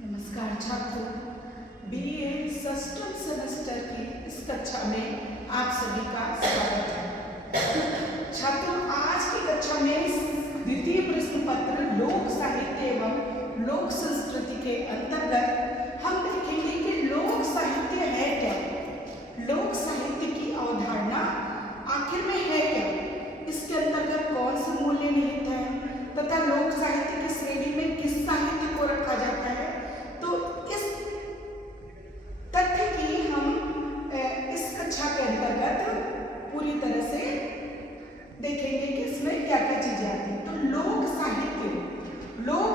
नमस्कार छात्रों, BA system semester की इस कक्षा में आप सभी का स्वागत है। छात्रों, आज की कक्षा में द्वितीय प्रश्न पत्र लोक साहित्य एवं लोक संस्कृति के अंतर्गत हम देखेंगे कि लोक साहित्य है क्या, लोक साहित्य की अवधारणा आखिर में है क्या, इसके अंतर्गत कौन से मूल्य निहित है तथा लोक साहित्य की श्रेणी में किस साहित्य को रखा जाता है। तो इस तथ्य की हम इस कक्षा के अंतर्गत पूरी तरह से देखेंगे कि इसमें क्या क्या चीजें आती हैं। तो लोक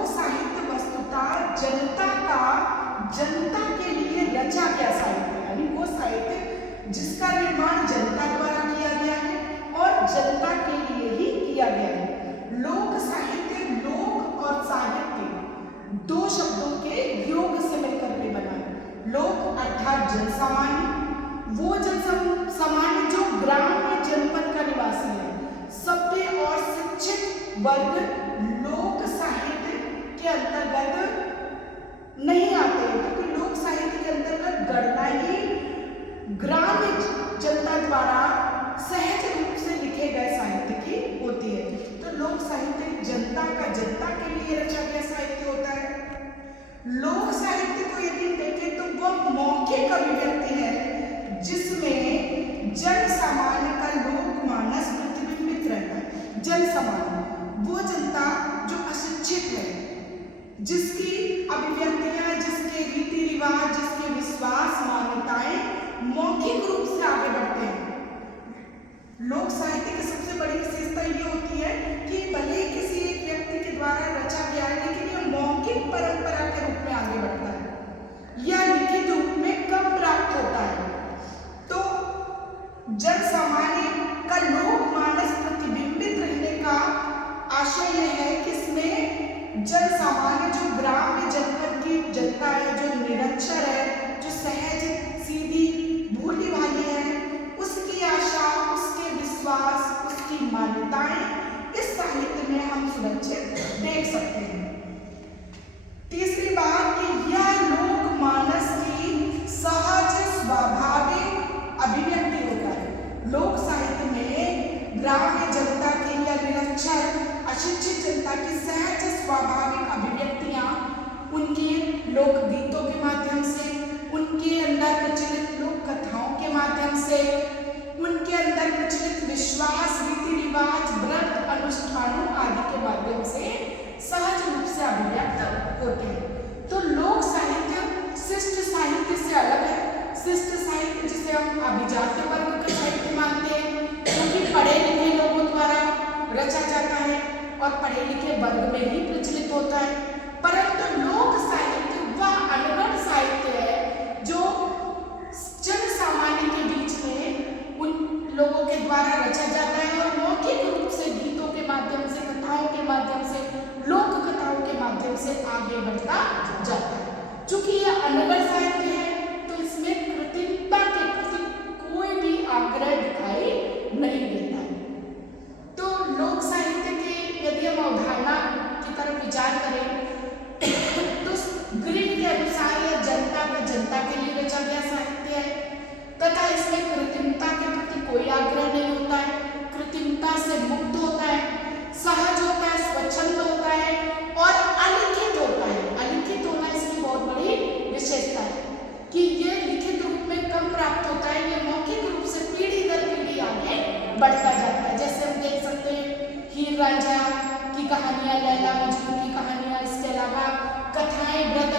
साहित्य वस्तुतः जनता के लिए रचा गया साहित्य, यानी वो साहित्य जिसका निर्माण जनता द्वारा किया गया है और जनता के लिए ही किया गया है। लोक साहित्य, लोक और साहित्य दो शब्दों के योग से मिलकर के बना है। लोक अर्थात जन सामान्य, वो जन सामान्य जो ग्राम जनपद का निवासी है, सभ्य और शिक्षित वर्ग लोक साहित्य के अंतर्गत नहीं आते हैं, क्योंकि लोक साहित्य के अंतर्गत गणना ही ग्राम जनता द्वारा सहज रूप से लिखे गए साहित्य की होती है। तो लोक साहित्य जनता के लिए रचा गया साहित्य होता है। लोक साहित्य को यदि देखें तो वह मौखिक अभिव्यक्ति है जिसमें जन सामान्य का लोक मानस प्रतिबिंबित रहता है। जन सामान्य वो जनता जो अशिक्षित है, जिसकी अभिव्यक्तियां, जिसके रीति रिवाज, जिसके विश्वास मान्यताएं मौखिक रूप से आगे बढ़ते हैं। लोक साहित्य की सबसे बड़ी विशेषता ये होती है कि भले ही किसी एक व्यक्ति के द्वारा रचा गया है, लेकिन यह मौखिक परंपरा के रूप में आगे बढ़ता है या लिखित रूप में कम प्राप्त होता है। तो जन सामान्य का लोक मानस प्रतिबिंबित रहने का आशय यह है कि इसमें जन सामान्य जो ग्राम जनपद की जनता है, जो निरक्षर है, जो सहज सीधी भोली भाली है, उसकी आशा, उसके विश्वास, उसकी मान्यताएं इस साहित्य में हम सुरक्षित देख सकते हैं। तीसरी बात कि यह लोक मानस की सहज स्वाभाविक अभिव्यक्ति होता है। लोक साहित्य में ग्राम्य जनता की या निरक्षर अशिक्षित जनता की सहज स्वाभाविक अभिव्यक्तियां उनके लोकगीतों के माध्यम से, उनके अंदर प्रचलित लोक कथाओं के माध्यम से, उनके अंदर प्रचलित विश्वास, रीति रिवाज, व्रत अनुष्ठानों आदि के माध्यम से सहज रूप से अभिव्यक्त होते हैं। तो लोक साहित्य शिष्ट साहित्य से अलग है। शिष्ट साहित्य जिसे हम अभिजात वर्ग का साहित्य मानते हैं, क्योंकि पढ़े लिखे लोगों द्वारा रचा जाता है और पढ़े लिखे वर्ग में ही प्रचलित होता है। परंतु लोक साहित्य वह अनगढ़ साहित्य है जो जन सामान्य के बीच में उन लोगों के द्वारा रचा जाता है और मौखिक रूप से गीतों के माध्यम से, कथाओं के माध्यम से, लोक कथाओं के माध्यम से आगे बढ़ता जाता है। चूंकि यह अनगढ़ साहित्य है तो इसमें कृत्रिमता के प्रति कोई भी आग्रह दिखाई नहीं देता। तो लोक साहित्य के यदि हम अवधारणा की तरफ विचार करें तो ग्रीक के अनुसार यह जनता के लिए रचा गया साहित्य है तथा इसमें कृत्रिमता के प्रति कोई आग्रह नहीं होता है, कृत्रिमता से मुक्त होता है, सहज होता है, स्वच्छंद होता है और अलिखित होता है। अलिखित होना इसकी बहुत बड़ी विशेषता है कि ये लिखित रूप में कम प्राप्त होता है, ये मौखिक रूप से पीढ़ी दर पीढ़ी आगे बढ़ता जाता है। जैसे हम देख सकते हैं हीर रांझा की कहानियां, लैला मजनू की कहानियां, इसके अलावा कथाएं, व्रत